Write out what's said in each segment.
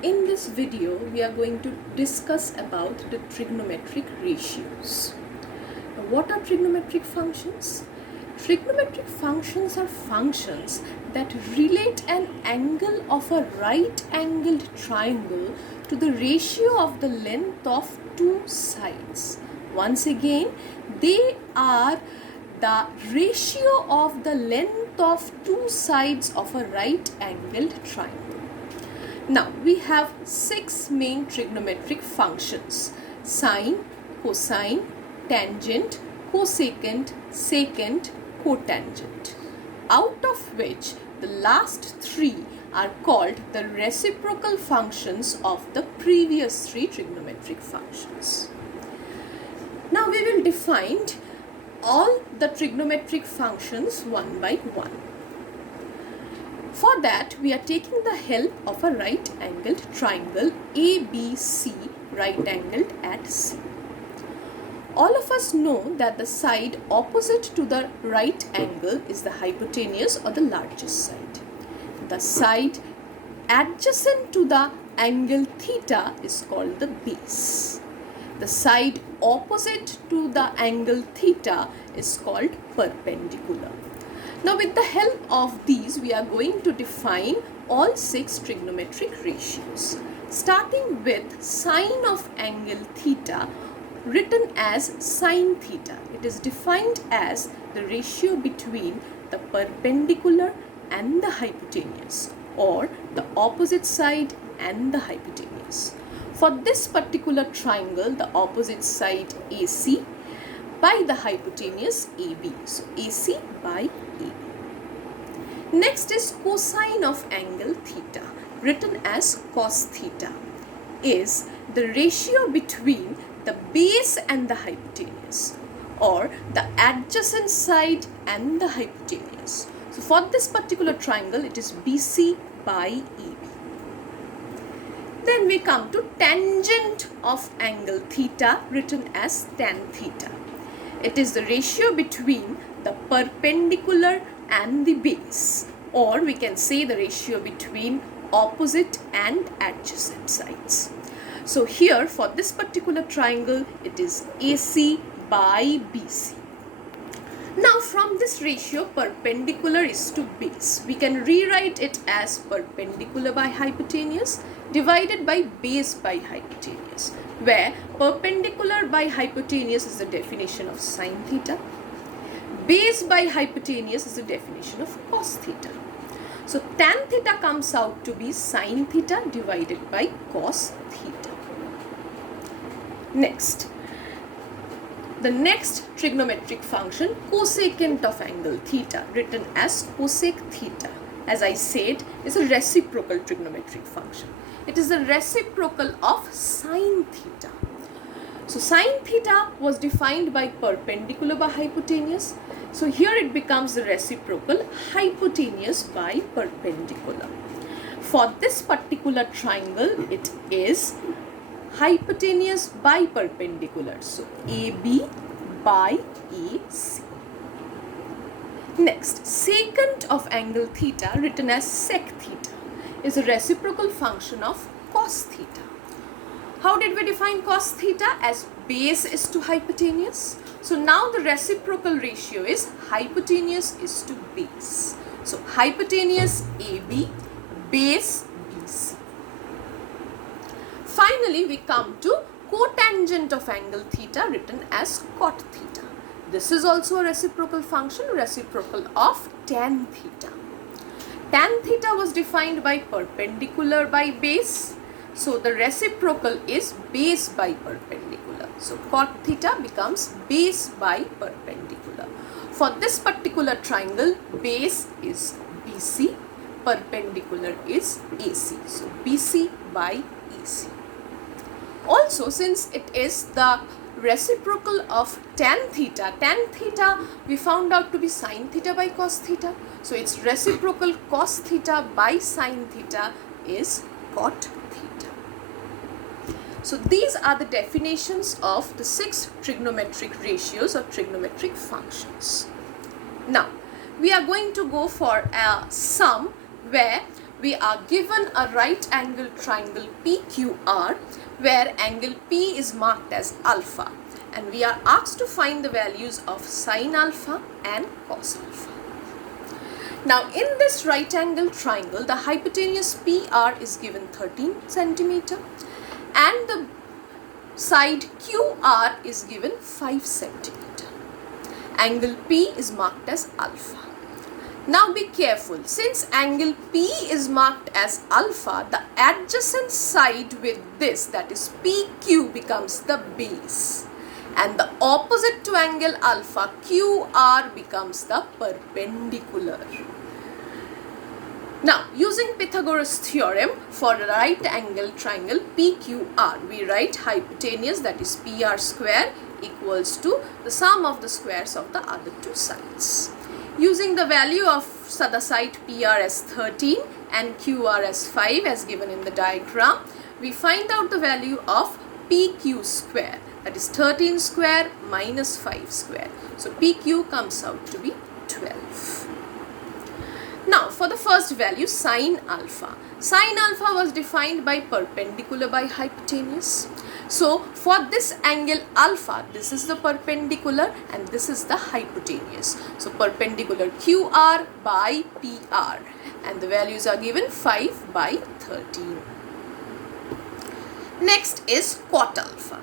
In this video, we are going to discuss about the trigonometric ratios. Now, what are trigonometric functions? Trigonometric functions are functions that relate an angle of a right-angled triangle to the ratio of the length of two sides. Once again, they are the ratio of the length of two sides of a right-angled triangle. Now, we have six main trigonometric functions: sine, cosine, tangent, cosecant, secant, cotangent, out of which the last three are called the reciprocal functions of the previous three trigonometric functions. Now, we will define all the trigonometric functions one by one. For that, we are taking the help of a right-angled triangle ABC, right-angled at C. All of us know that the side opposite to the right angle is the hypotenuse or the largest side. The side adjacent to the angle theta is called the base. The side opposite to the angle theta is called perpendicular. Now, with the help of these, we are going to define all six trigonometric ratios, starting with sine of angle theta, written as sine theta. It is defined as the ratio between the perpendicular and the hypotenuse, or the opposite side and the hypotenuse. For this particular triangle, the opposite side AC by the hypotenuse AB. So, AC by AB. Next is cosine of angle theta, written as cos theta, is the ratio between the base and the hypotenuse, or the adjacent side and the hypotenuse. So, for this particular triangle, it is BC by AB. Then we come to tangent of angle theta, written as tan theta. It is the ratio between the perpendicular and the base, or we can say the ratio between opposite and adjacent sides. So here for this particular triangle, it is AC by BC. Now from this ratio, perpendicular is to base. We can rewrite it as perpendicular by hypotenuse divided by base by hypotenuse, where perpendicular by hypotenuse is the definition of sine theta. Base by hypotenuse is the definition of cos theta. So tan theta comes out to be sine theta divided by cos theta. Next, the next trigonometric function, cosecant of angle theta, written as cosec theta, as I said, is a reciprocal trigonometric function. It is the reciprocal of sine theta. So sine theta was defined by perpendicular by hypotenuse. So here it becomes the reciprocal hypotenuse by perpendicular. For this particular triangle, it is hypotenuse by perpendicular. So AB by AC. Next, secant of angle theta, written as sec theta, is a reciprocal function of cos theta. How did we define cos theta? As base is to hypotenuse. So now the reciprocal ratio is hypotenuse is to base. So hypotenuse AB, base BC. Finally, we come to cotangent of angle theta, written as cot theta. This is also a reciprocal function, reciprocal of tan theta. Tan theta was defined by perpendicular by base. So the reciprocal is base by perpendicular. So cot theta becomes base by perpendicular. For this particular triangle, base is BC, perpendicular is AC. So BC by AC. Also, since it is the reciprocal of tan theta we found out to be sine theta by cos theta. So its reciprocal cos theta by sine theta is cot theta. So these are the definitions of the six trigonometric ratios or trigonometric functions. Now we are going to go for a sum where we are given a right angle triangle PQR where angle P is marked as alpha, and we are asked to find the values of sine alpha and cos alpha. Now in this right angle triangle, the hypotenuse PR is given 13 centimeter and the side QR is given 5 centimeter. Angle P is marked as alpha. Now be careful, since angle P is marked as alpha, the adjacent side with this, that is PQ, becomes the base, and the opposite to angle alpha, QR, becomes the perpendicular. Now, using Pythagoras theorem for a right angle triangle PQR, we write hypotenuse, that is PR square, equals to the sum of the squares of the other two sides. Using the value of the side PR as 13 and QR as 5 as given in the diagram, we find out the value of PQ square, that is 13 square minus 5 square. So PQ comes out to be 12. Now for the first value, sine alpha. Sine alpha was defined by perpendicular by hypotenuse. So for this angle alpha, this is the perpendicular and this is the hypotenuse. So perpendicular QR by PR, and the values are given 5 by 13. Next is cot alpha.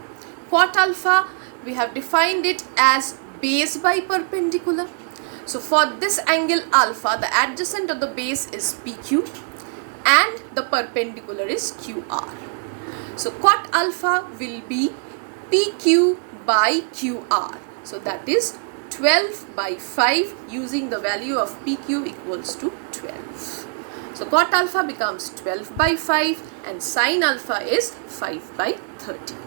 Cot alpha, we have defined it as base by perpendicular. So for this angle alpha, the adjacent of the base is PQ and the perpendicular is QR. So cot alpha will be PQ by QR. So that is 12 by 5, using the value of PQ equals to 12. So cot alpha becomes 12 by 5 and sine alpha is 5 by 13.